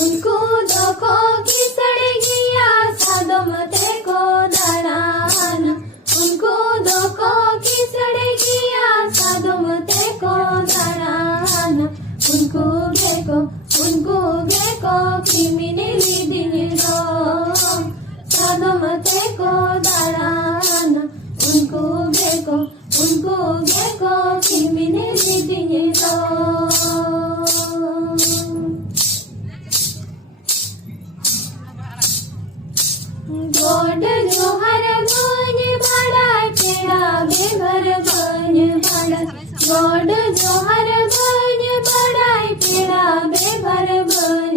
उनको देखो कि सड़ गया सादम ते को दाड़ाना। उनको देखो कि सड़ गया सादम ते को दाड़ाना। उनको देखो क्रिमिनली दिन रो सादम ते को दाड़ाना। उनको देखो क्रिमिनली दिन रो। गोड जोहर बन बड़ा पेड़ा बेघर बन बड़ा। गोड जोहर बन बड़ा पेड़ा बेघर बन